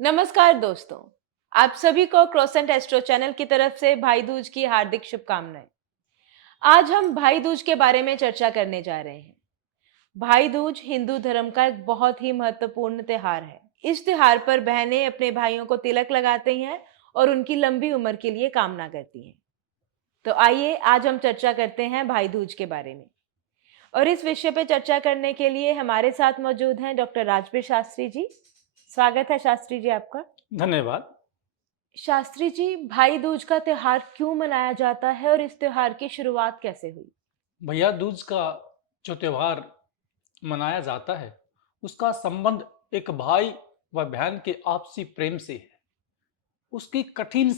नमस्कार दोस्तों। आप सभी को क्रोसेंट एस्ट्रो चैनल की तरफ से भाई दूज की हार्दिक शुभकामनाएं। आज हम भाई दूज के बारे में चर्चा करने जा रहे हैं। भाई दूज हिंदू धर्म का एक बहुत ही महत्वपूर्ण त्योहार है। इस त्योहार पर बहनें अपने भाइयों को तिलक लगाती हैं और उनकी लंबी उम्र के लिए कामना करती हैं। तो आइए आज हम चर्चा करते हैं भाई दूज के बारे में। और इस विषय पर चर्चा करने के लिए हमारे साथ मौजूद हैं डॉक्टर राजबीर शास्त्री जी। स्वागत है शास्त्री जी आपका। धन्यवाद। शास्त्री जी, भाई दूज का त्योहार क्यों मनाया जाता है और इस त्योहार की शुरुआत कैसे हुई? भैया दूज का जो त्योहार मनाया जाता है, उसका संबंध एक भाई व बहन के आपसी प्रेम से है। उसकी कठिन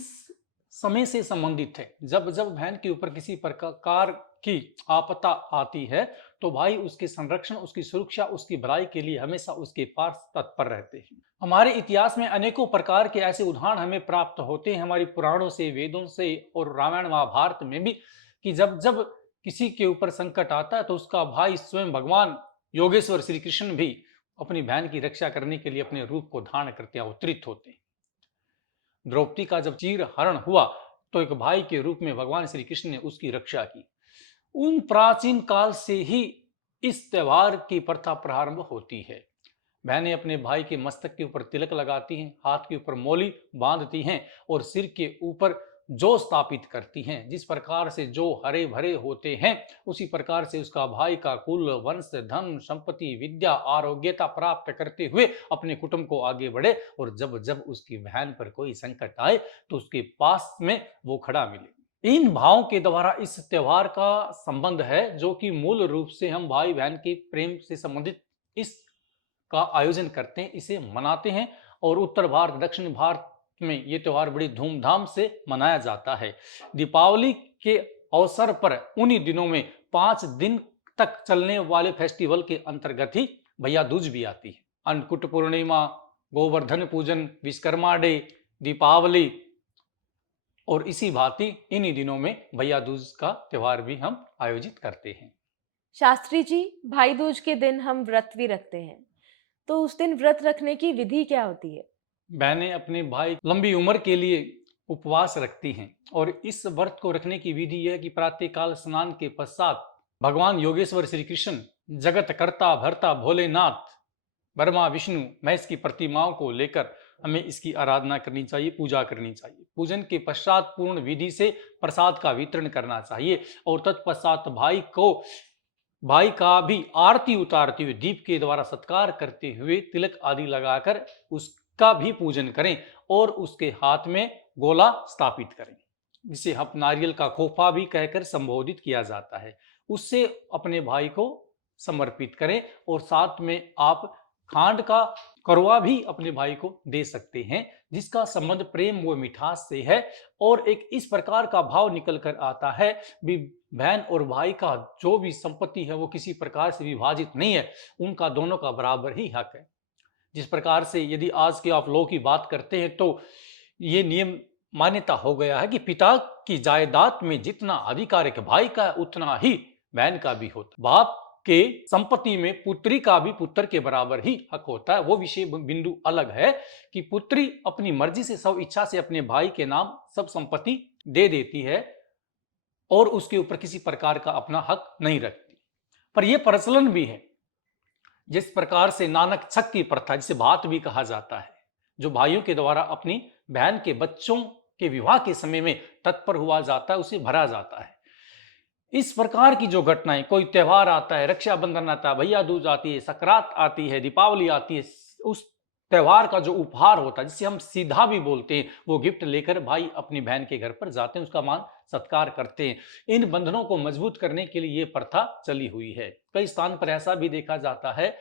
समय से संबंधित है। जब जब बहन के ऊपर किसी प्रकार की आपदा आती है, तो भाई उसके संरक्षण, उसकी सुरक्षा, उसकी भलाई के लिए हमेशा उसके पास तत्पर रहते हैं। हमारे इतिहास में अनेकों प्रकार के ऐसे उदाहरण हमें प्राप्त होते हैं, हमारी पुराणों से, वेदों से और रामायण महाभारत में भी, कि जब जब किसी के ऊपर संकट आता है तो उसका भाई स्वयं भगवान योगेश्वर श्री कृष्ण भी अपनी बहन की रक्षा करने के लिए अपने रूप को धारण करते अवतरित होते हैं। द्रौपदी का जब चीर हरण हुआ, तो एक भाई के रूप में भगवान श्री कृष्ण ने उसकी रक्षा की। उन प्राचीन काल से ही इस त्योहार की प्रथा प्रारंभ होती है। बहनें अपने भाई के मस्तक के ऊपर तिलक लगाती हैं, हाथ के ऊपर मौली बांधती हैं और सिर के ऊपर जौ स्थापित करती हैं। जिस प्रकार से जौ हरे भरे होते हैं, उसी प्रकार से उसका भाई का कुल, वंश, धन, संपत्ति, विद्या, आरोग्यता प्राप्त करते हुए अपने कुटुंब को आगे बढ़े और जब जब उसकी बहन पर कोई संकट आए तो उसके पास में वो खड़ा मिले। इन भावों के द्वारा इस त्योहार का संबंध है, जो कि मूल रूप से हम भाई बहन के प्रेम से संबंधित इस का आयोजन करते हैं, इसे मनाते हैं। और उत्तर भारत, दक्षिण भारत में ये त्योहार बड़ी धूमधाम से मनाया जाता है। दीपावली के अवसर पर उन्हीं दिनों में 5 दिन तक चलने वाले फेस्टिवल के अंतर्गत ही भैया दूज भी आती है। अन्नकूट पूर्णिमा, गोवर्धन पूजन, विश्वकर्मा डे, दीपावली और इसी भांति इन्हीं दिनों में भैया दूज का त्योहार भी हम आयोजित करते हैं। शास्त्री जी, भाई दूज के दिन हम व्रत भी रखते हैं। तो उस दिन व्रत रखने की विधि क्या होती है? बहनें अपने भाई लंबी उम्र के लिए उपवास रखती हैं और इस व्रत को रखने की विधि यह कि प्रातःकाल स्नान के पश्चात भगवान योगेश्वर श्री कृष्ण, जगत कर्ता भरता भोलेनाथ, ब्रह्मा विष्णु महेश की प्रतिमाओं को लेकर हमें इसकी आराधना करनी चाहिए, पूजा करनी चाहिए। पूजन के पश्चात पूर्ण विधि से प्रसाद का वितरण करना चाहिए और तत्पश्चात भाई का भी आरती उतारते हुए दीप के द्वारा सत्कार करते हुए तिलक आदि लगाकर उसका भी पूजन करें और उसके हाथ में गोला स्थापित करें, जिसे हम नारियल का खोफा भी कहकर संबोधित किया जाता है। उससे अपने भाई को समर्पित करें और साथ में आप खांड का करवा भी अपने भाई को दे सकते हैं, जिसका संबंध प्रेम व मिठास से है। और एक इस प्रकार का भाव निकल कर आता है भी, बहन और भाई का जो भी संपत्ति है वो किसी प्रकार से विभाजित नहीं है, उनका दोनों का बराबर ही हक है। जिस प्रकार से यदि आज के आप लॉ की बात करते हैं तो ये नियम मान्यता हो गया है कि पिता की जायदाद में जितना अधिकार एक भाई का है, उतना ही बहन का भी होता। बाप के संपत्ति में पुत्री का भी पुत्र के बराबर ही हक होता है। वो विषय बिंदु अलग है कि पुत्री अपनी मर्जी से, सब इच्छा से अपने भाई के नाम सब संपत्ति दे देती है और उसके ऊपर किसी प्रकार का अपना हक नहीं रखती। पर यह प्रचलन भी है, जिस प्रकार से नानक छक की प्रथा, जिसे भात भी कहा जाता है, जो भाइयों के द्वारा अपनी बहन के बच्चों के विवाह के समय में तत्पर हुआ जाता है, उसे भरा जाता है। इस प्रकार की जो घटनाएं, कोई त्योहार आता है, रक्षाबंधन आता है, भैया दूज आती है, सकरात आती है, दीपावली आती है, उस त्योहार का जो उपहार होता है, जिसे हम सीधा भी बोलते हैं, वो गिफ्ट लेकर भाई अपनी बहन के घर पर जाते हैं, उसका मान सत्कार करते हैं। इन बंधनों को मजबूत करने के लिए ये प्रथा चली हुई है। कई स्थान पर ऐसा भी देखा जाता है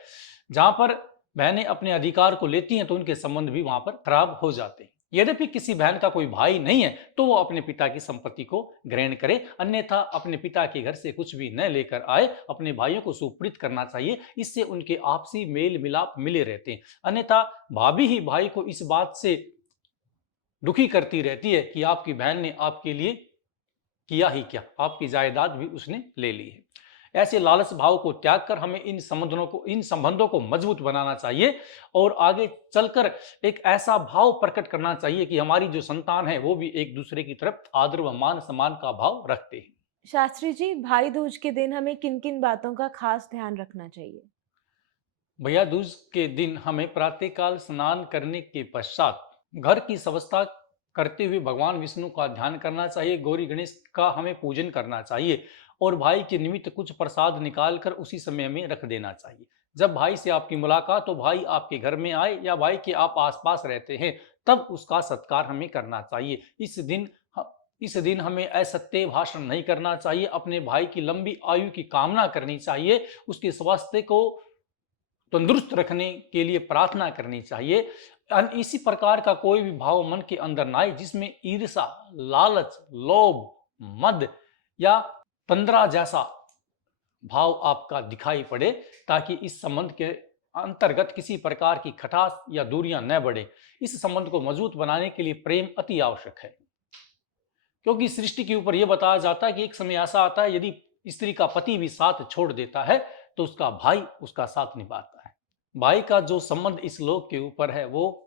जहां पर बहनें अपने अधिकार को लेती हैं तो उनके संबंध भी वहां पर खराब हो जाते हैं। यद्यपि किसी बहन का कोई भाई नहीं है तो वो अपने पिता की संपत्ति को ग्रहण करे, अन्यथा अपने पिता के घर से कुछ भी न लेकर आए। अपने भाइयों को सुप्रीत करना चाहिए, इससे उनके आपसी मेल मिलाप मिले रहते हैं। अन्यथा भाभी ही भाई को इस बात से दुखी करती रहती है कि आपकी बहन ने आपके लिए किया ही क्या, आपकी जायदाद भी उसने ले ली है। ऐसे लालच भाव को त्याग कर हमें इन संबंधों को मजबूत बनाना चाहिए और आगे चलकर एक ऐसा भाव प्रकट करना चाहिए कि हमारी जो संतान है वो भी एक दूसरे की तरफ आदर व मान सम्मान का भाव रखते हैं। शास्त्री जी, भाई दूज के दिन हमें किन किन बातों का खास ध्यान रखना चाहिए? भैया दूज के दिन हमें प्रातःकाल स्नान करने के पश्चात घर की व्यवस्था करते हुए भगवान विष्णु का ध्यान करना चाहिए, गौरी गणेश का हमें पूजन करना चाहिए और भाई के निमित्त कुछ प्रसाद निकाल कर उसी समय में रख देना चाहिए। जब भाई से आपकी मुलाकात हो, भाई आपके घर में आए या भाई के आप आसपास रहते हैं, तब उसका सत्कार हमें करना चाहिए। इस दिन हमें असत्य भाषण नहीं करना चाहिए, अपने भाई की लंबी आयु की कामना करनी चाहिए, उसके स्वास्थ्य को तंदुरुस्त रखने के लिए प्रार्थना करनी चाहिए। इसी प्रकार का कोई भी भाव मन के अंदर ना आए जिसमें ईर्षा, लालच, लोभ, मद या तंद्रा जैसा भाव आपका दिखाई पड़े, ताकि इस संबंध के अंतर्गत किसी प्रकार की खटास या दूरियां न बढ़े। इस संबंध को मजबूत बनाने के लिए प्रेम अति आवश्यक है, क्योंकि सृष्टि के ऊपर यह बताया जाता है कि एक समय ऐसा आता है, यदि स्त्री का पति भी साथ छोड़ देता है तो उसका भाई उसका साथ निभाता है। भाई का जो संबंध इस लोक के ऊपर है वो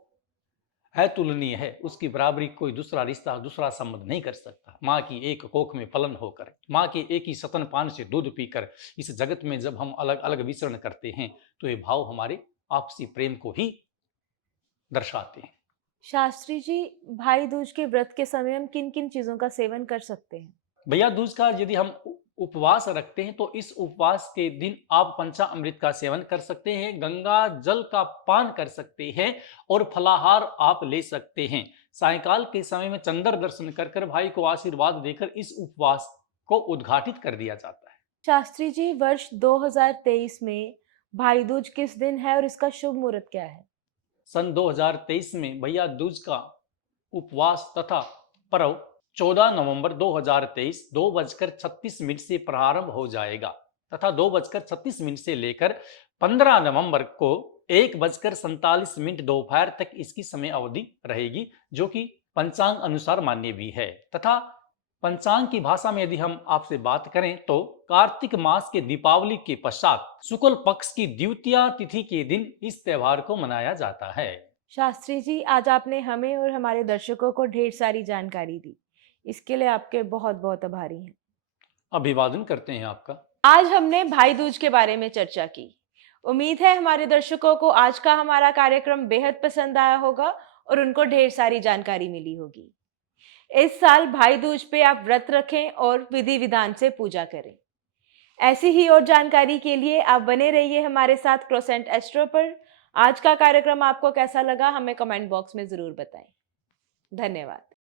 है तुलनीय है, उसकी बराबरी कोई दूसरा रिश्ता, दूसरा संबंध नहीं कर सकता। माँ की एक कोख में फलन होकर, माँ के एक ही स्तन पान से दूध पीकर इस जगत में जब हम अलग अलग विचरण करते हैं तो ये भाव हमारे आपसी प्रेम को ही दर्शाते हैं। शास्त्री जी, भाई दूज के व्रत के समय हम किन किन चीजों का सेवन कर सकते हैं? भैया दूज का यदि हम उपवास रखते हैं तो इस उपवास के दिन आप पंचामृत का सेवन कर सकते हैं, गंगा जल का पान कर सकते हैं और फलाहार आप ले सकते हैं। सायंकाल के समय में चंद्र दर्शन कर कर भाई को आशीर्वाद देकर इस उपवास को उद्घाटित कर दिया जाता है। शास्त्री जी, वर्ष 2023 में भाई दूज किस दिन है और इसका शुभ मुहूर्त क्या है? सन 2023 में भैया दूज का उपवास तथा पर्व 14 नवंबर 2023 2:36 से प्रारंभ हो जाएगा तथा 2:36 से लेकर 15 नवंबर को 1:47 दोपहर तक इसकी समय अवधि रहेगी, जो कि पंचांग अनुसार मान्य भी है। तथा पंचांग की भाषा में यदि हम आपसे बात करें तो कार्तिक मास के दीपावली के पश्चात शुक्ल पक्ष की द्वितीया तिथि के दिन इस त्योहार को मनाया जाता है। शास्त्री जी, आज आपने हमें और हमारे दर्शकों को ढेर सारी जानकारी दी। इसके लिए आपके बहुत बहुत आभारी हैं। अभिवादन करते हैं आपका। आज हमने भाई दूज के बारे में चर्चा की। उम्मीद है हमारे दर्शकों को आज का हमारा कार्यक्रम बेहद पसंद आया होगा और उनको ढेर सारी जानकारी मिली होगी। इस साल भाई दूज पे आप व्रत रखें और विधि विधान से पूजा करें। ऐसी ही और जानकारी के लिए आप बने रहिए हमारे साथ क्रोसेंट एस्ट्रो पर। आज का कार्यक्रम आपको कैसा लगा हमें कमेंट बॉक्स में जरूर बताएं। धन्यवाद।